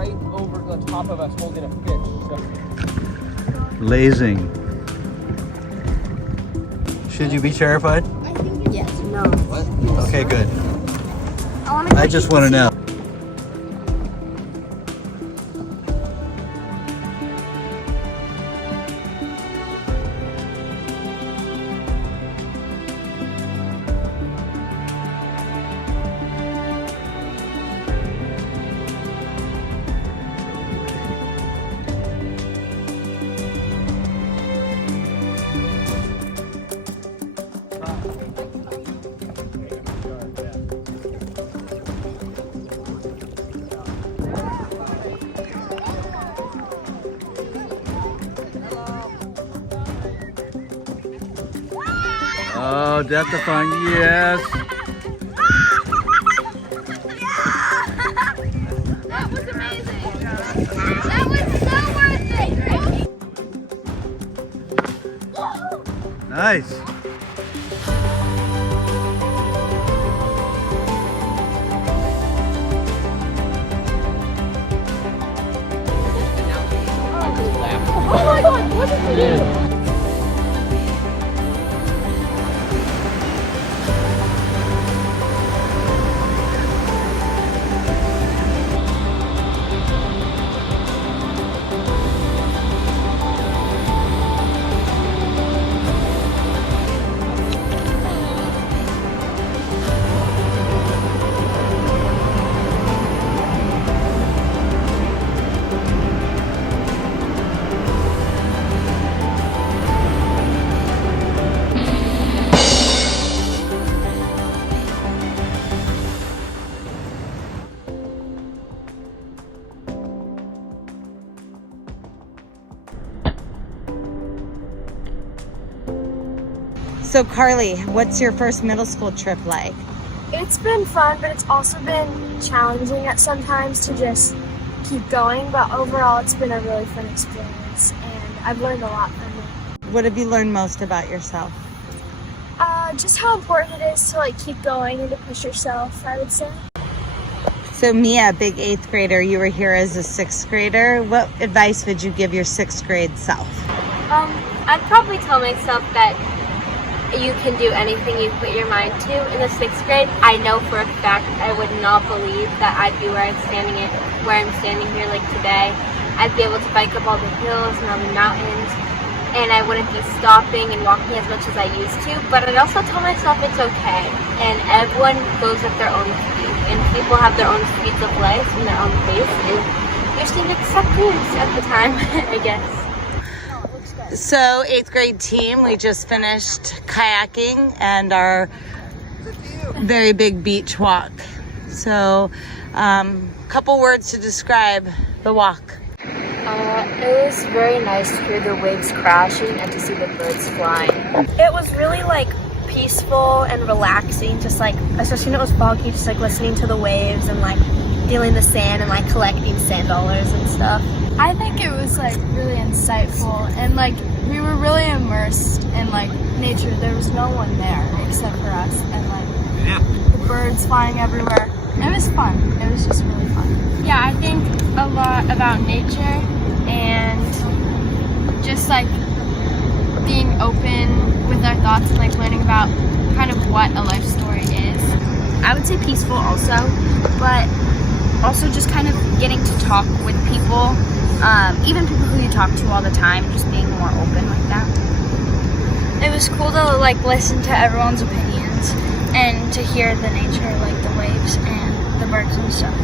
right over the top of us holding a fish. So. Lazing. Should you be terrified? Yes. No. What? Okay, good. I just want to know. Oh, death-defying, yes. That was amazing. That was so worth it. Nice. Oh my God, what did you do? So Carly, what's your first middle school trip like? It's been fun, but it's also been challenging at some times to just keep going. But overall, it's been a really fun experience, and I've learned a lot from it. What have you learned most about yourself? Just how important it is to keep going and to push yourself, I would say. So Mia, big 8th grader, you were here as a 6th grader. What advice would you give your 6th grade self? I'd probably tell myself that you can do anything you put your mind to. In the 6th grade, I know for a fact I would not believe that I'd be where I'm standing here like today. I'd be able to bike up all the hills and all the mountains, and I wouldn't be stopping and walking as much as I used to. But I'd also tell myself it's okay, and everyone goes at their own speed, and people have their own speeds of life and their own pace, and you just need to accept things at the time, I guess. So 8th grade team, we just finished kayaking and our very big beach walk. So couple words to describe the walk. It was very nice to hear the waves crashing and to see the birds flying. It was really peaceful and relaxing, just especially when it was foggy, just listening to the waves and feeling the sand and collecting sand dollars and stuff. I think it was really insightful, and we were really immersed in nature. There was no one there except for us, and the birds flying everywhere. It was fun. It was just really fun. Yeah, I think a lot about nature and just being open with our thoughts and learning about kind of what a life story is. I would say peaceful also, but also just kind of getting to talk with people, even people who you talk to all the time, just being more open like that. It was cool to listen to everyone's opinions and to hear the nature, the waves and the birds and stuff.